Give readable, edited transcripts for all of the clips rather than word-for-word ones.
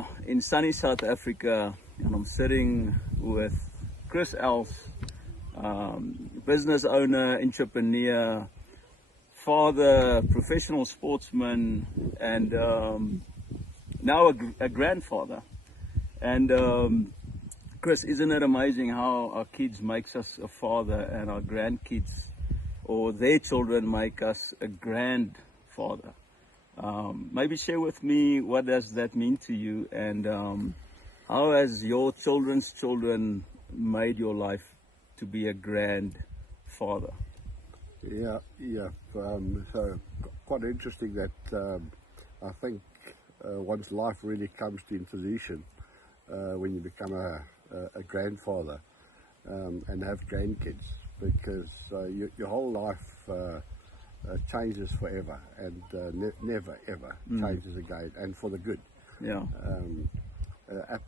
now in sunny South Africa, and I'm sitting with Chris Els, business owner, entrepreneur, father, professional sportsman, and now a grandfather. And Chris, isn't it amazing how our kids makes us a father, and our grandkids or their children make us a grandfather? Maybe share with me, what does that mean to you, and how has your children's children made your life to be a grandfather? Yeah. So quite interesting that I think one's life really comes to fruition when you become a grandfather and have grandkids, because your whole life changes forever, and never ever changes again, and for the good. Yeah.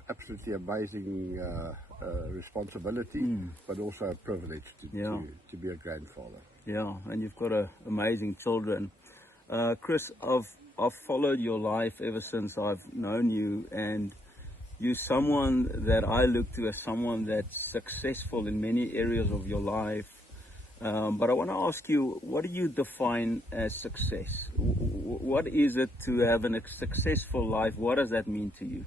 Absolutely amazing responsibility, but also a privilege to be a grandfather. Yeah, and you've got amazing children. Chris, I've followed your life ever since I've known you, and you're someone that I look to as someone that's successful in many areas of your life. But I want to ask you, what do you define as success? What is it to have a successful life? What does that mean to you?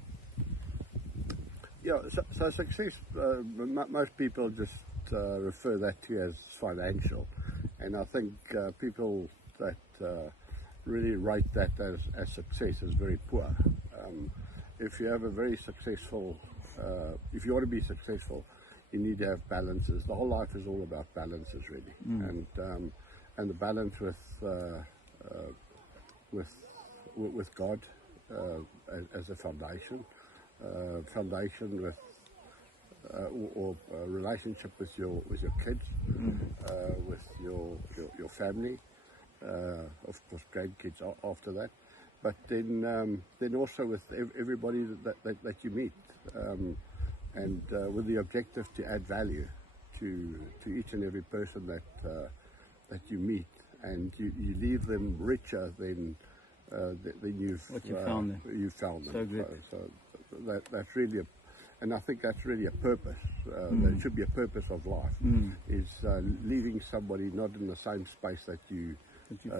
Yeah, so success, most people just refer that to as financial. And I think people that really rate that as success is very poor. If you have a very successful, if you want to be successful, you need to have balances. The whole life is all about balances, really, and the balance with God as a foundation, with or a relationship with your kids, with your family, of course grandkids after that, but then also with everybody that you meet, and with the objective to add value to each and every person that you meet, and you leave them richer than you've found them. You found them. So good. So that's really and I think that's really a purpose. That should be a purpose of life, is leaving somebody not in the same space that you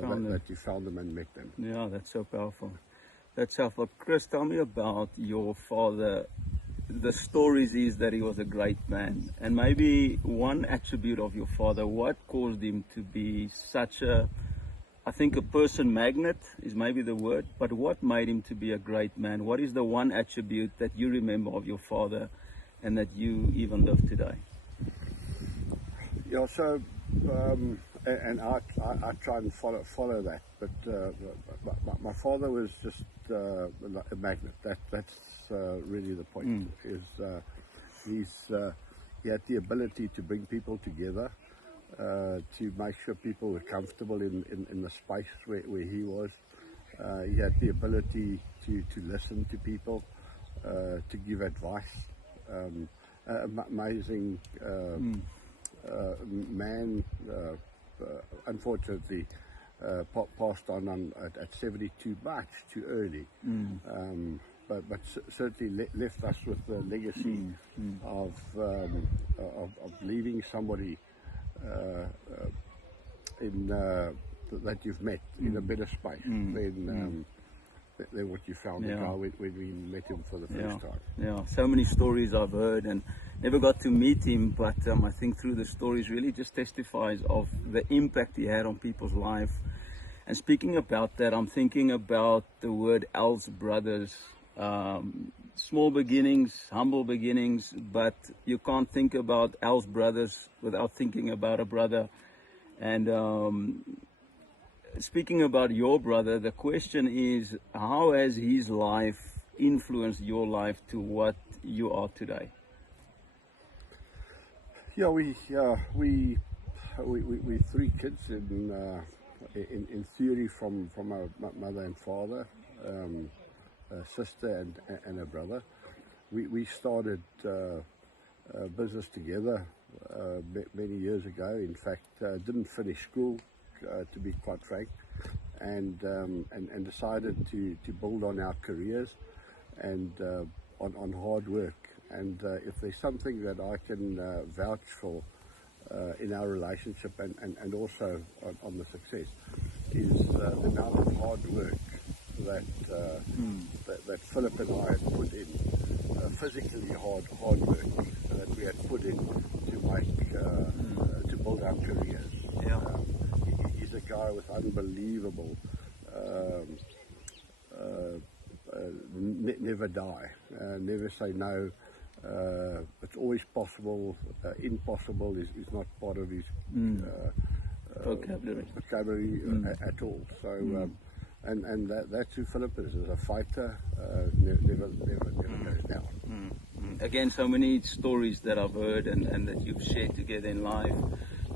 found them and met them. Yeah, that's so powerful. That's powerful. Chris, tell me about your father. The stories is that he was a great man, and maybe one attribute of your father, what caused him to be such I think a person magnet is maybe the word, but what made him to be a great man? What is the one attribute that you remember of your father and that you even live today? Yeah, so and I try and follow that, but my father was just a magnet. That's really the point. He had the ability to bring people together, to make sure people were comfortable in the space where he was. He had the ability to listen to people, to give advice. Amazing man. Unfortunately, passed on at 72, much too early. But certainly left us with the legacy of leaving somebody that you've met in a better space than what you found the guy when we met him for the first time. Yeah, so many stories I've heard and never got to meet him, but I think through the stories really just testifies of the impact he had on people's life. And speaking about that, I'm thinking about the word Els Brothers. Small beginnings, humble beginnings, but you can't think about Els Brothers without thinking about a brother. And speaking about your brother, the question is, how has his life influenced your life to what you are today? Yeah, we three kids in theory from our mother and father, a sister and a brother. We started business together many years ago. In fact, didn't finish school, to be quite frank, and decided to build on our careers and on hard work. And if there's something that I can vouch for in our relationship and also on the success, is the amount of hard work that that Philip and I had put in, physically hard work that we had put in to make to build our careers. Yeah. He's a guy with unbelievable never die, never say no. It's always possible. Impossible is not part of his vocabulary at all. So, and that's who Philip is. As a fighter, never goes down. Again, so many stories that I've heard and that you've shared together in life.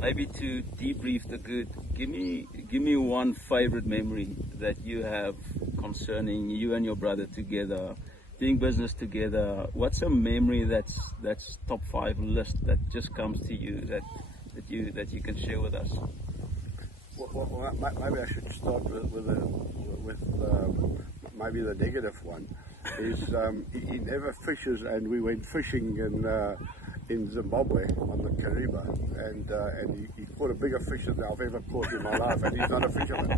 Maybe to debrief the good, give me one favorite memory that you have concerning you and your brother together, doing business together. What's a memory that's top 5 list that just comes to you that you can share with us? Well, maybe I should start with maybe the negative one. Is he never fishes, and we went fishing in Zimbabwe on the Kariba, and he caught a bigger fish than I've ever caught in my life, and he's not a fisherman.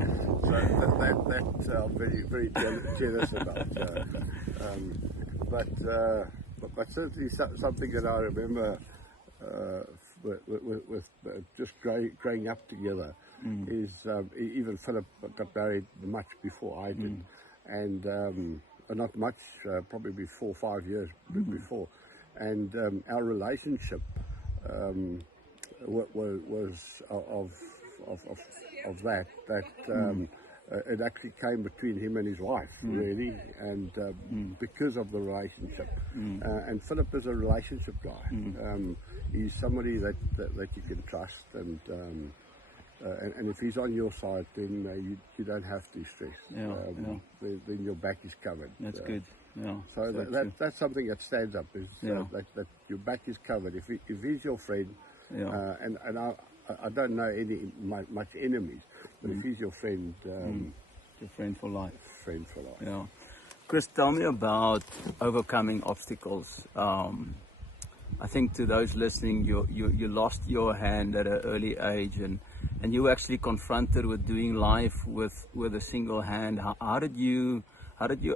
So that I'm very, very jealous about. But certainly something that I remember with just growing up together is even Philip got married much before I did, and not much, probably 4 or 5 years before. And our relationship was of that it actually came between him and his wife, really, and because of the relationship. And Philip is a relationship guy. He's somebody that you can trust, and if he's on your side, then you don't have to stress. Then your back is covered. That's good. Yeah. So that's something that stands up, is that your back is covered. If he's your friend, and I don't know much enemies, but if he's your friend, your friend for life. Friend for life. Yeah. Chris, tell me about overcoming obstacles. I think to those listening, you lost your hand at an early age, and you were actually confronted with doing life with a single hand. How did you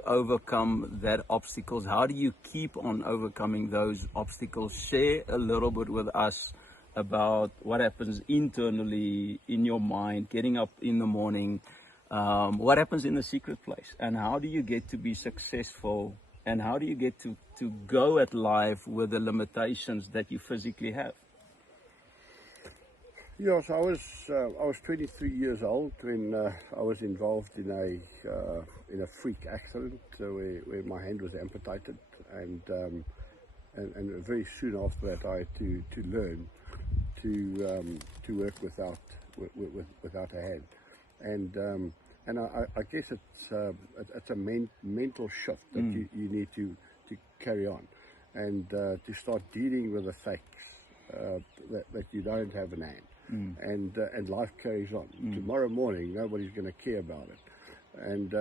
overcome that obstacles? How do you keep on overcoming those obstacles? Share a little bit with us about what happens internally in your mind, getting up in the morning, what happens in the secret place, and how do you get to be successful, and how do you get to go at life with the limitations that you physically have? Yes, I was 23 years old when I was involved in a freak accident where my hand was amputated, and very soon after that I had to learn to work without a hand, and I guess it's a mental shift that you need to carry on, and to start dealing with the facts that you don't have an hand. And life carries on. Tomorrow morning, nobody's going to care about it, and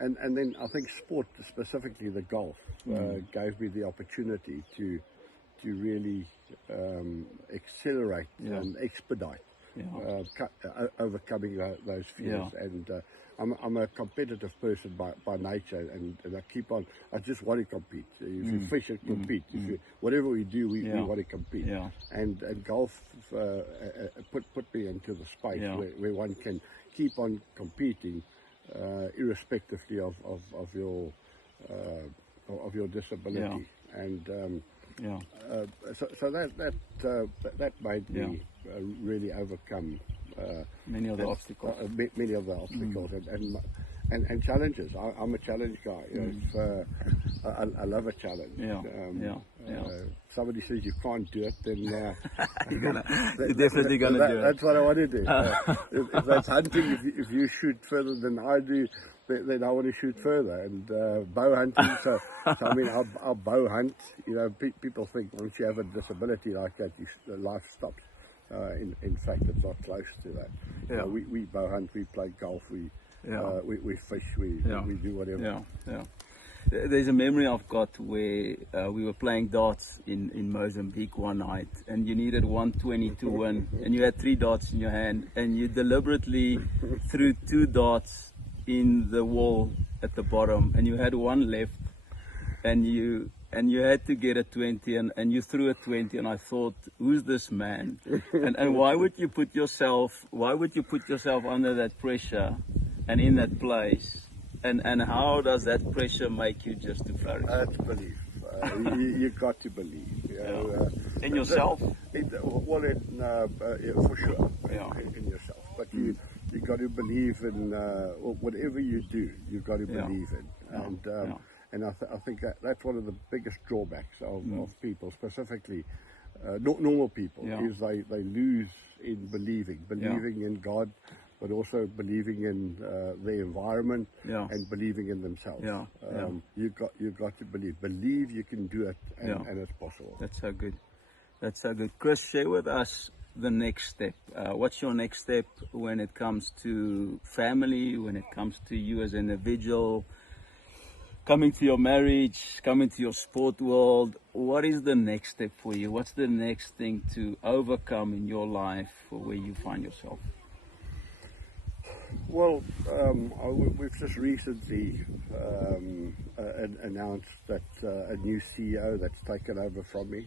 then I think sport, specifically the golf, gave me the opportunity to really accelerate and expedite overcoming those fears. And I'm a competitive person by nature, and I just want to compete. If you fish and compete, whatever we do, we want to compete. And golf put me into the space where one can keep on competing, irrespectively of your disability. And so that made me really overcome many of the obstacles. Many of the obstacles and challenges. I'm a challenge guy. I love a challenge. Somebody says you can't do it, then you're definitely going to do it. That's what I want to do. If that's hunting, if you shoot further than I do, then I want to shoot further. And bow hunting, so I mean, I'll bow hunt. People think once you have a disability like that, life stops. In fact, it's not close to that. We bow hunt, we play golf, we fish, we do whatever. There's a memory I've got where we were playing darts in Mozambique one night, and you needed 120 to win, and you had 3 darts in your hand, and you deliberately threw 2 darts in the wall at the bottom, and you had 1 left, and you had to get a 20, and you threw a 20, and I thought, who's this man? And why would you put yourself under that pressure and in that place? And how does that pressure make you just to flourish? That's belief. You got to believe. You know, in yourself? For sure. Yeah. In yourself. But you got to believe in whatever you do. You got to believe in. And I think that's one of the biggest drawbacks of people, specifically normal people, is they lose in believing in God, but also believing in the environment and believing in themselves. You got to believe you can do it, and it's possible. That's so good. That's so good. Chris, share with us the next step. What's your next step when it comes to family, when it comes to you as an individual, coming to your marriage, coming to your sport world? What is the next step for you? What's the next thing to overcome in your life for where you find yourself? Well, we've just recently announced that a new CEO that's taken over from me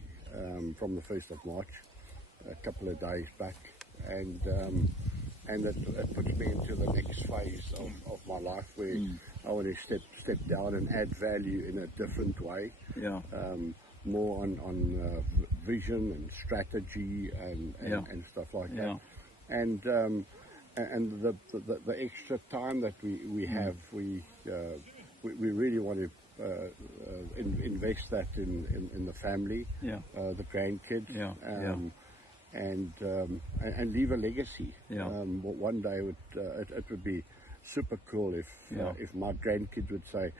from the 1st of March, a couple of days back, and it puts me into the next phase of my life where I want to step down and add value in a different way. More on vision and strategy and stuff like that. And the extra time that we have, we really want to invest that in the family, the grandkids, and leave a legacy. One day it would be super cool if my grandkids would say,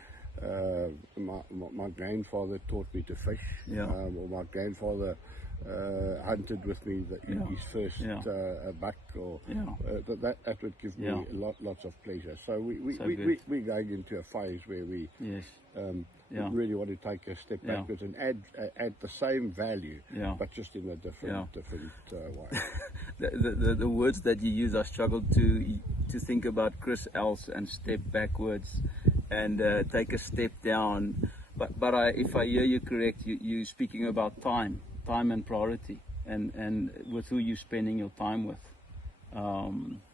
my grandfather taught me to fish, or my grandfather hunted with me his first buck, or that would give me lots of pleasure. So we're going into a phase where we really want to take a step backwards and add the same value, but just in a different way. The words that you use, I struggled to think about Chris Els and step backwards and take a step down. But if I hear you correct, you speaking about time and priority, and with who you're spending your time with,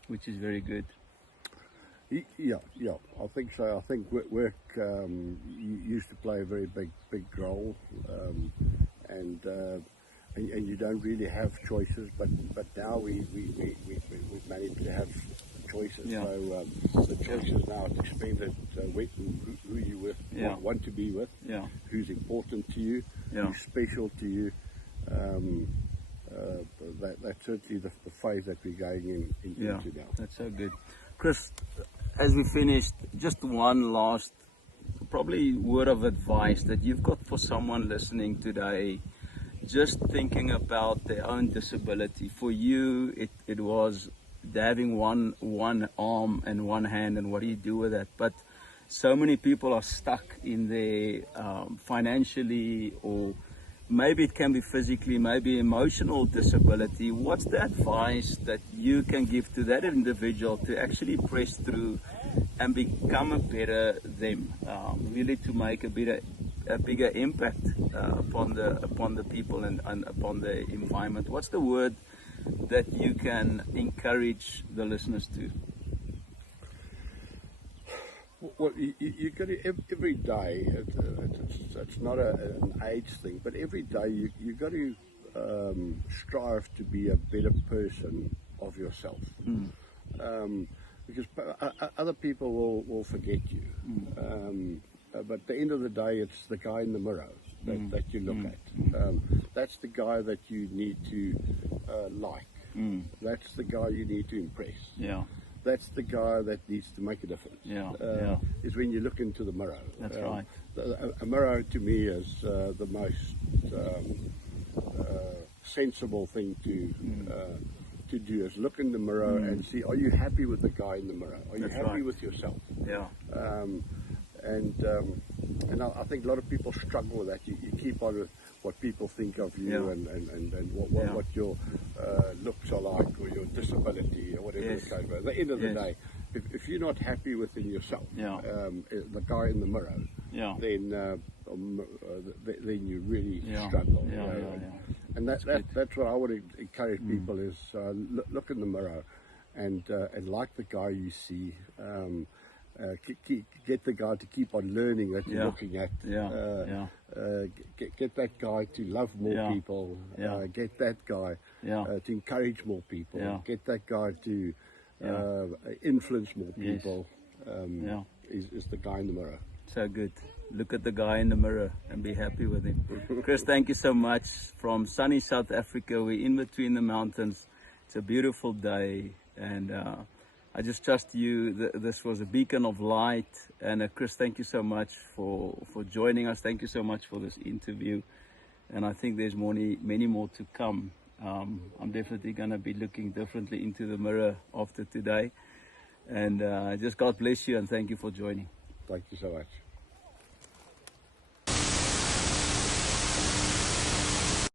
which is very good. Yeah, I think so. I think work used to play a very big role, and you don't really have choices, but now we've managed to have choices. So the choices now are to spend it who you want to be with, who's important to you, who's special to you. That's certainly the phase that we're going into now. That's so good. Chris, as we finished, just one last probably word of advice that you've got for someone listening today, just thinking about their own disability. For you, it was having one arm and one hand, and what do you do with that? But so many people are stuck in their financially, or maybe it can be physically, maybe emotional disability. What's the advice that you can give to that individual to actually press through and become a better them, really to make a bigger impact upon the people and upon the environment? What's the word that you can encourage the listeners to? Well, you got to, every day, it's not an age thing, but every day you got to strive to be a better person of yourself. Because other people will forget you. But at the end of the day, it's the guy in the mirror that you look at. That's the guy that you need to like. That's the guy you need to impress. That's the guy that needs to make a difference. Is when you look into the mirror. That's right. A mirror to me is the most sensible thing to do, is look in the mirror and see, are you happy with the guy in the mirror? Are you happy with yourself? and I think a lot of people struggle with that. You keep on with what people think of you, Yeah. and Yeah. what your looks are like, or your disability, or whatever Yes. the case. But at the end of the Yes. day, if you're not happy within yourself, Yeah. the guy in the mirror, Yeah. then you really Yeah. struggle. Yeah, you know. yeah, yeah. And that's what I would encourage people is look in the mirror and like the guy you see. Get the guy to keep on learning that you're Yeah. looking at. Yeah. Get that guy to love more Yeah. people. Yeah. Get that guy Yeah. to encourage more people. Yeah. Get that guy to Yeah. influence more Yes. people. Yeah. Is the guy in the mirror. So good. Look at the guy in the mirror and be happy with him. Chris, thank you so much. From sunny South Africa, we're in between the mountains. It's a beautiful day, and I just trust you. This was a beacon of light. And Chris, thank you so much for joining us. Thank you so much for this interview. And I think there's many more to come. I'm definitely going to be looking differently into the mirror after today. And just God bless you, and thank you for joining. Thank you so much.